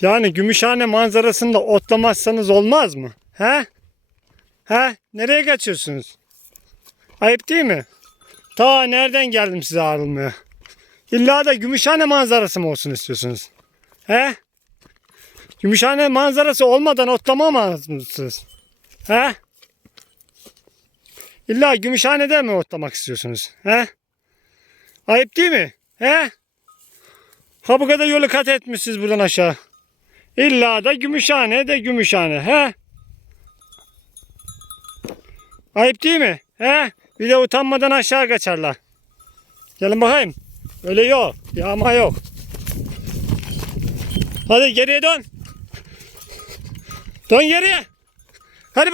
Yani Gümüşhane manzarasında otlamazsanız olmaz mı? He? He? Nereye kaçıyorsunuz? Ayıp değil mi? Ta nereden geldim size ayrılmaya? İlla da Gümüşhane manzarası mı olsun istiyorsunuz? He? Gümüşhane manzarası olmadan otlamamaz mısınız? He? İlla Gümüşhane'de mi otlamak istiyorsunuz? He? Ayıp değil mi? He? Ha bu kadar yolu kat etmişsiniz buradan aşağı. İlla da Gümüşhane de Gümüşhane. He? Ayıp değil mi? He? Bir de utanmadan aşağı kaçarlar. Gelin bakayım. Öyle yok. Yağma yok. Hadi geriye dön. Dön geriye. Hadi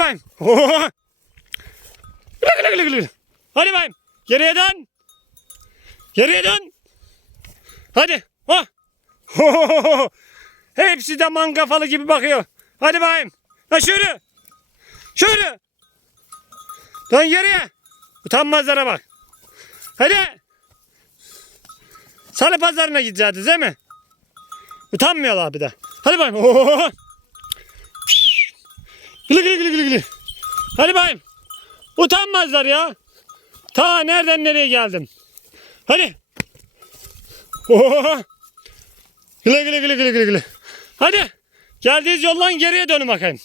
gılı. Hadi bakayım. Geriye dön. Geriye dön. Hadi. Ha. Hepsi de man kafalı gibi bakıyor. Hadi bakayım. Ha şöyle. Şöyle. Dön geriye. Utanmazlara bak. Hadi. Salı pazarına gideceğiz değil mi? Utanmıyorlar bir de. Hadi bakayım. Gülü gülü gülü gülü gülü. Hadi bakayım. Utanmazlar ya. Ta nereden nereye geldim. Hadi. Oho. Güle güle güle güle güle güle. Hadi. Geldiğiniz yoldan geriye dönün bakayım.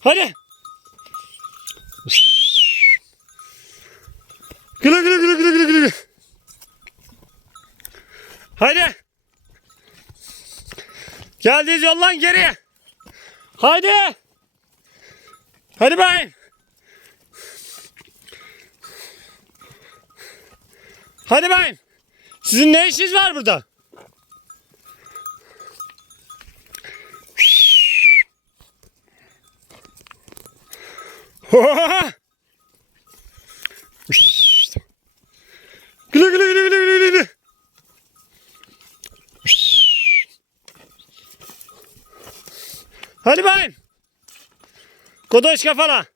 Hadi. Güle güle güle güle güle güle. Hadi. Geldiğiniz yoldan geriye. Hadi. Hadi bakayım. Hadi bakayım. Sizin ne işiniz var burada? Güle güle güle güle güle güle. Hadi bakayım. Kodoş kafana.